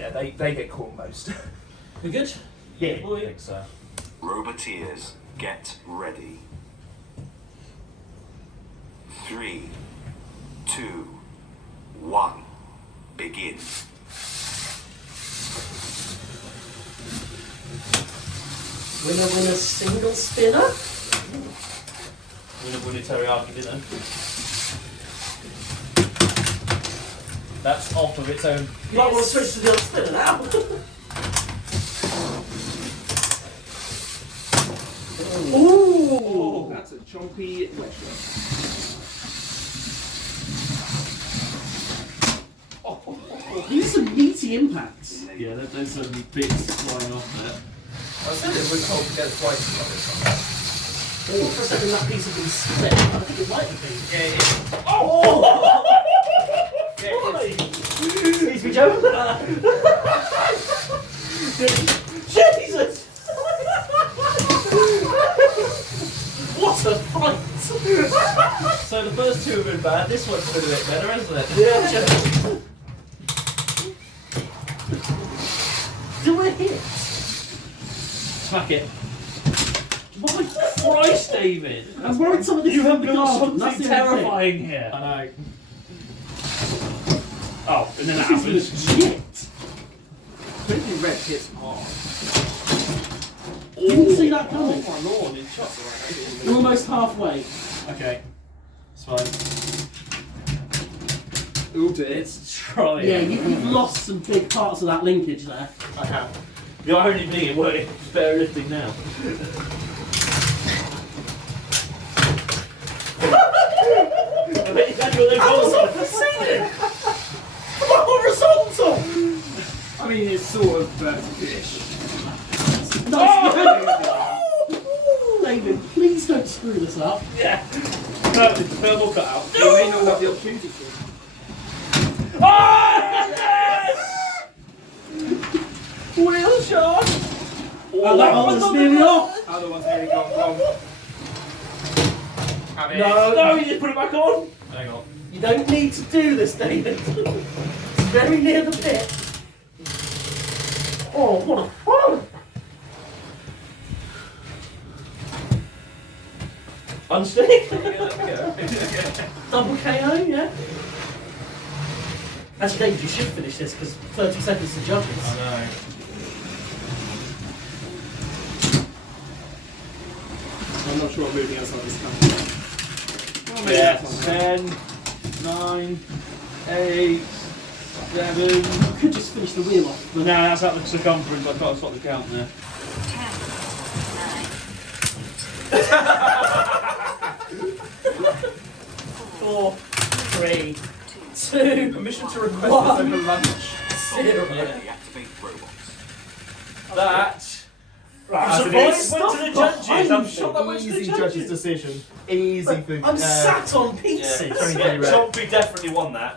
Yeah, they get caught most. We good? Yeah, Boy. I think so. Roboteers, get ready. 3, 2, 1, begin. Winner, single spinner. Winner, teriyaki dinner. That's off of its own. You might want to switch to the other spinner now. Ooh! That's a chompy Evo. These are some meaty impacts. Yeah, there's some bits flying off there. I said it would hold together twice as long as Oh, for a second that piece had been split. I think it might have been. Yeah, it is. Oh! Yeah, it is. Excuse me, Joe. Jesus! What a fight! So the first two have been bad, this one's been a bit better, hasn't it? Yeah. Do a hit. Smack it. My Christ, David! I'm worried some of this You is have on the built garden. That's something the only thing. terrifying here. I know. Oh, and then that This happens. is legit. 20 red hits hard. Didn't see that coming. Oh my lord, it's shots right. You're almost halfway. Okay. It's fine. Ooh, dear. It's trying. Yeah, you've lost some big parts of that linkage there. I have. The irony being, it's better lifting now. I bet you had your leg How was on. that the ceiling? Horizontal! I mean, it's sort of vertical-ish. Oh! David, please don't screw this up. Yeah. No, it's thermal cut out. You may not have the opportunity to. Oh! Yes! Wheel shot! Oh, that one was nearly off. Other one's nearly gone wrong. No, you just put it back on. Hang on. You don't need to do this, David. It's very near the pit. Oh, what a fun! Unstick. Double KO, yeah. Actually, David, you should finish this because 30 seconds to judges. I know. I'm not sure I'm moving outside this camera. Oh, maybe Yeah, that's on 10, 9, 8, 7. I could just finish the wheel off. No, that's out the circumference. I can't stop the count there. 4, 3, 2, Permission to request One. this over lunch. 0. Deactivate robots. That. I'm surprised it went to the judges. I'm sure that went to the Easy judges. judge's decision. Easy for. I'm sat on pieces. Chompy definitely won that.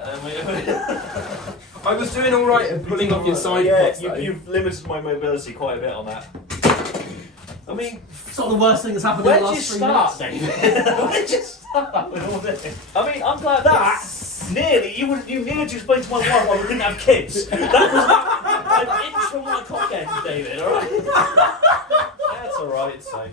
I was doing all right at pulling off your side pots, though. you've limited my mobility quite a bit on that. I mean, It's not the worst thing that's happened in the where'd you last 3 start, minutes. David? Where'd you start with all this? I mean, I'm glad that nearly you needed to explain to my wife why we didn't have kids. That was an inch from my cock end, David. All right. That's all right. It's safe.